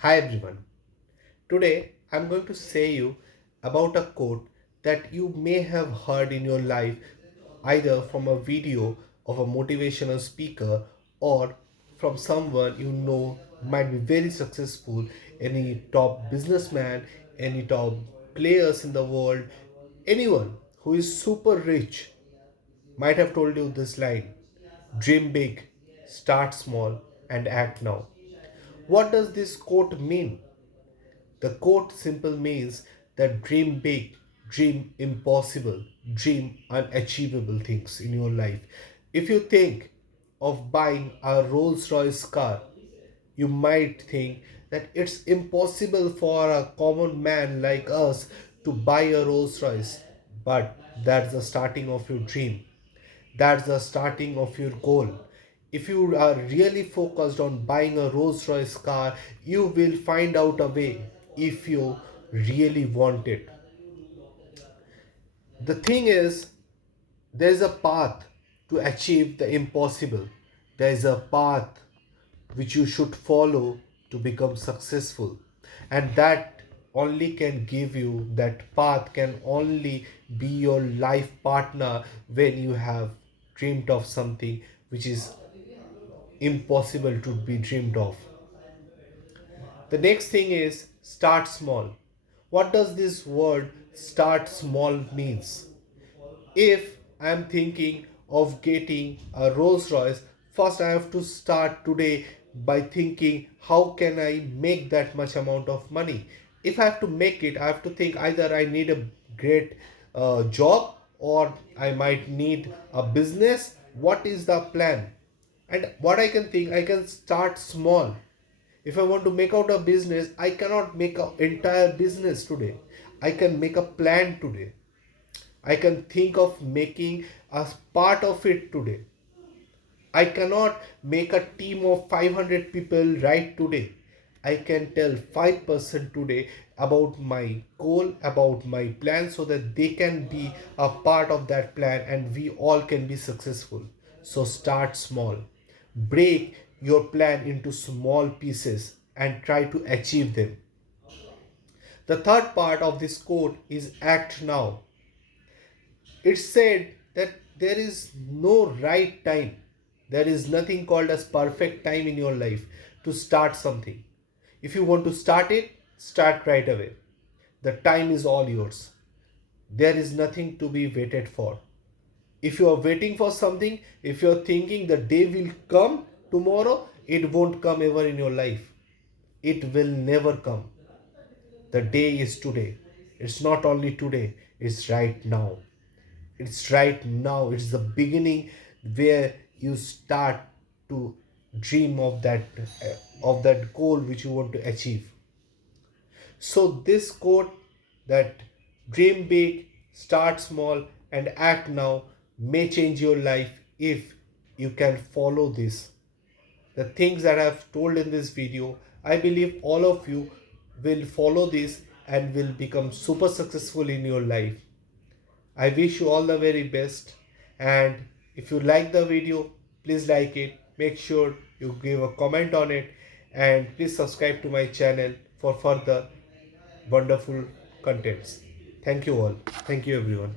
Hi everyone. Today I'm going to say you about a quote that you may have heard in your life either from a video of a motivational speaker or from someone you know might be very successful, any top businessman, any top players in the world, anyone who is super rich might have told you this line: dream big, start small, and act now. What does this quote mean? The quote simple means that dream big, dream impossible, dream unachievable things in your life. If you think of buying a Rolls Royce car, you might think that it's impossible for a common man like us to buy a Rolls Royce. But that's the starting of your dream. That's the starting of your goal. If you are really focused on buying a Rolls Royce car, you will find out a way if you really want it. The thing is, there is a path to achieve the impossible. There is a path which you should follow to become successful. And that only can give you, that path can only be your life partner when you have dreamed of something which is impossible to be dreamed of. The next thing is start small. What does this word start small means? If I'm thinking of getting a Rolls Royce, first I have to start today by thinking how can I make that much amount of money. If I have to make it, I have to think either I need a great job or I might need a business. What is the plan? And what I can think, I can start small. If I want to make out a business, I cannot make an entire business today. I can make a plan today. I can think of making a part of it today. I cannot make a team of 500 people right today. I can tell 5% today about my goal, about my plan, so that they can be a part of that plan and we all can be successful. So start small. Break your plan into small pieces and try to achieve them. The third part of this quote is act now. It said that there is no right time. There is nothing called as perfect time in your life to start something. If you want to start it, start right away. The time is all yours. There is nothing to be waited for. If you are waiting for something, if you are thinking the day will come tomorrow, it won't come ever in your life. It will never come. The day is today. It's not only today, it's right now. It's right now. It's the beginning where you start to dream of that goal which you want to achieve. So this quote, that dream big, start small, and act now, may change your life if you can follow this. The things that I've told in this video, I believe all of you will follow this and will become super successful in your life. I wish you all the very best, and if you like the video, please like it, make sure you give a comment on it, and please subscribe to my channel for further wonderful contents. Thank you all. Thank you everyone.